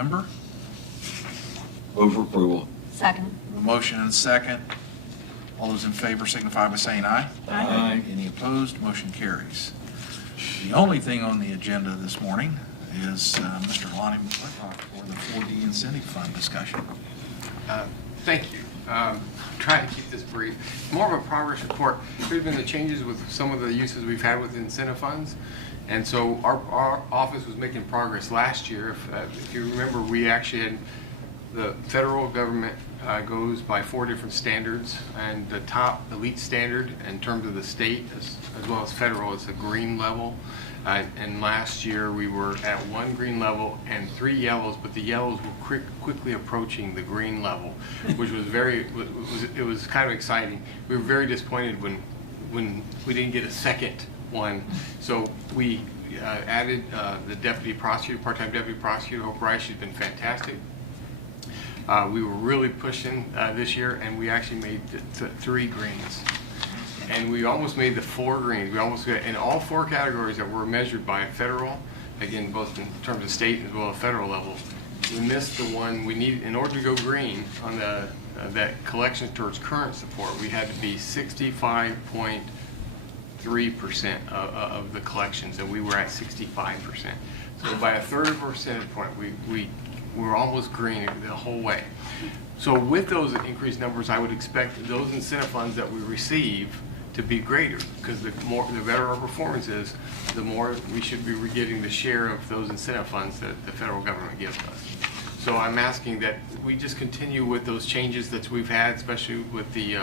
November. Move for approval. Second. A motion and a second. All those in favor signify by saying aye. Aye. Any opposed? Motion carries. The only thing on the agenda this morning is Mr. Lonnie McClintock for the 4D incentive fund discussion. Thank you. Trying to keep this brief. More of a progress report. There's been the changes with some of the uses we've had with incentive funds. And so our office was making progress last year. If you remember, we actually had the federal government goes by 4 different standards, and the top elite standard in terms of the state as well as federal is a green level. And last year we were at 1 green level and 3 yellows, but the yellows were quickly approaching the green level, which was it was kind of exciting. We were very disappointed when we didn't get a second one. So we added the deputy prosecutor, part-time deputy prosecutor, Hope Rice. She's been fantastic. We were really pushing this year, and we actually made 3 greens. And we almost made the 4 greens. We almost got in all 4 categories that were measured by a federal, again, both in terms of state as well as federal level. We missed the one we needed in order to go green on the that collections towards current support. We had to be 65.3% of the collections, and we were at 65%. So by a third of a percentage point, we were almost green the whole way. So with those increased numbers, I would expect those incentive funds that we receive to be greater, because the better our performance is, the more we should be getting the share of those incentive funds that the federal government gives us. So I'm asking that we just continue with those changes that we've had, especially with the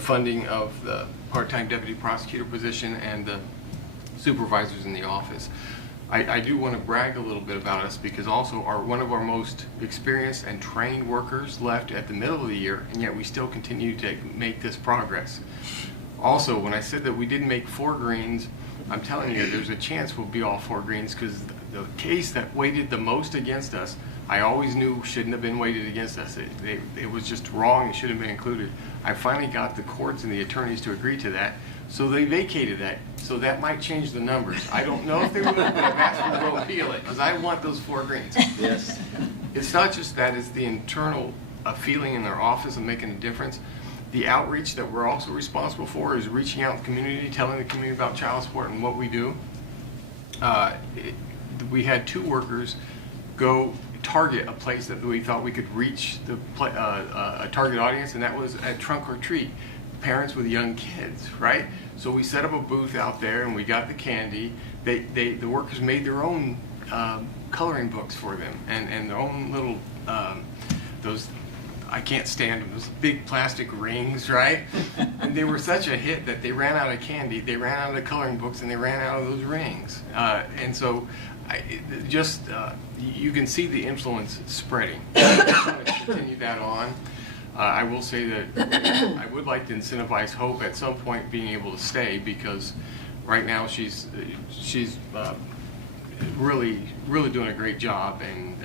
funding of the part-time deputy prosecutor position and the supervisors in the office. I do want to brag a little bit about us, because also one of our most experienced and trained workers left at the middle of the year, and yet we still continue to make this progress. Also, when I said that we didn't make 4 greens, I'm telling you, there's a chance we'll be all 4 greens, because the case that weighted the most against us, I always knew shouldn't have been weighted against us. It was just wrong. It should have been included. I finally got the courts and the attorneys to agree to that, so they vacated that. So that might change the numbers. I don't know if they will, but I've asked them to go appeal it, because I want those 4 greens. Yes. It's not just that, it's the internal feeling in their office of making a difference. The outreach that we're also responsible for is reaching out to the community, telling the community about child support and what we do. We had 2 workers go target a place that we thought we could reach a target audience, and that was a trunk or treat, parents with young kids, right? So we set up a booth out there, and we got the candy. The workers made their own coloring books for them, and their own little those, I can't stand them, those big plastic rings, right? And they were such a hit that they ran out of candy, they ran out of the coloring books, and they ran out of those rings. And so you can see the influence spreading. I want to continue that on. I will say that I would like to incentivize Hope at some point being able to stay, because right now she's really doing a great job, and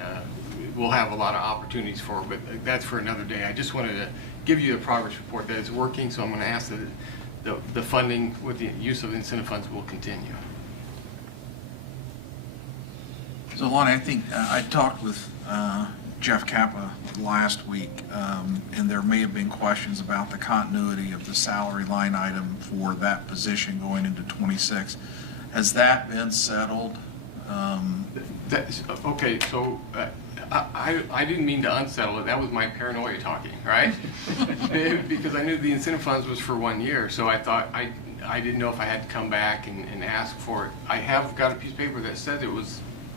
we'll have a lot of opportunities for her, but that's for another day. I just wanted to give you a progress report that it's working, so I'm going to ask that the funding with the use of incentive funds will continue. So Lonnie, I think I talked with Jeff Kappa last week, and there may have been questions about the continuity of the salary line item for that position going into 26. Has that been settled? Okay, so I didn't mean to unsettle it. That was my paranoia talking, right? Because I knew the incentive funds was for 1 year, so I thought I didn't know if I had to come back and ask for it. I have got a piece of paper that says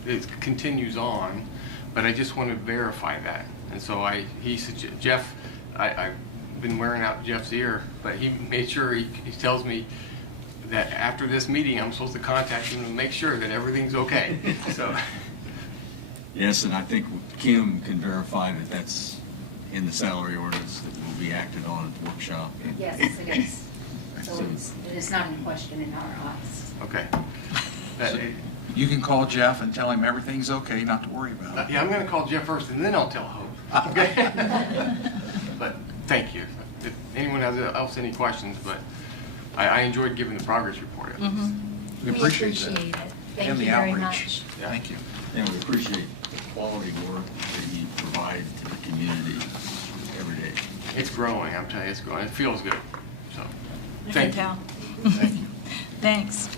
it continues on, but I just want to verify that. And so he said, Jeff, I've been wearing out Jeff's ear, but he made sure he tells me that after this meeting I'm supposed to contact him to make sure that everything's okay. So. Yes, and I think Kim can verify that that's in the salary ordinance that will be acted on at the workshop. Yes, it is. So it is not in question in our office. Okay. So you can call Jeff and tell him everything's okay, not to worry about it. Yeah, I'm going to call Jeff first, and then I'll tell Hope. Okay. But thank you. If anyone else any questions, but I enjoyed giving the progress report. Mm-hmm. We appreciate it. that. Thank And you the very outreach. much. Thank you. And we appreciate the quality work that you provide to the community every day. It's growing, I'm telling you, it's growing. It feels good, so. I can Thank you. tell. Thank you. Thanks.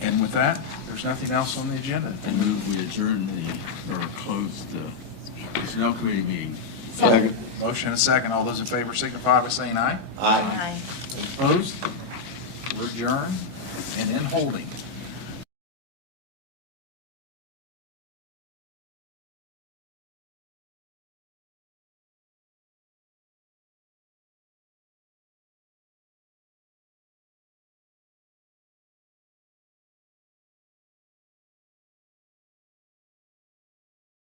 And with that, there's nothing else on the agenda. I move we adjourn or close the personnel committee meeting. Second. Motion and a second. All those in favor signify by saying aye. Aye. Opposed? We're adjourned and in holding.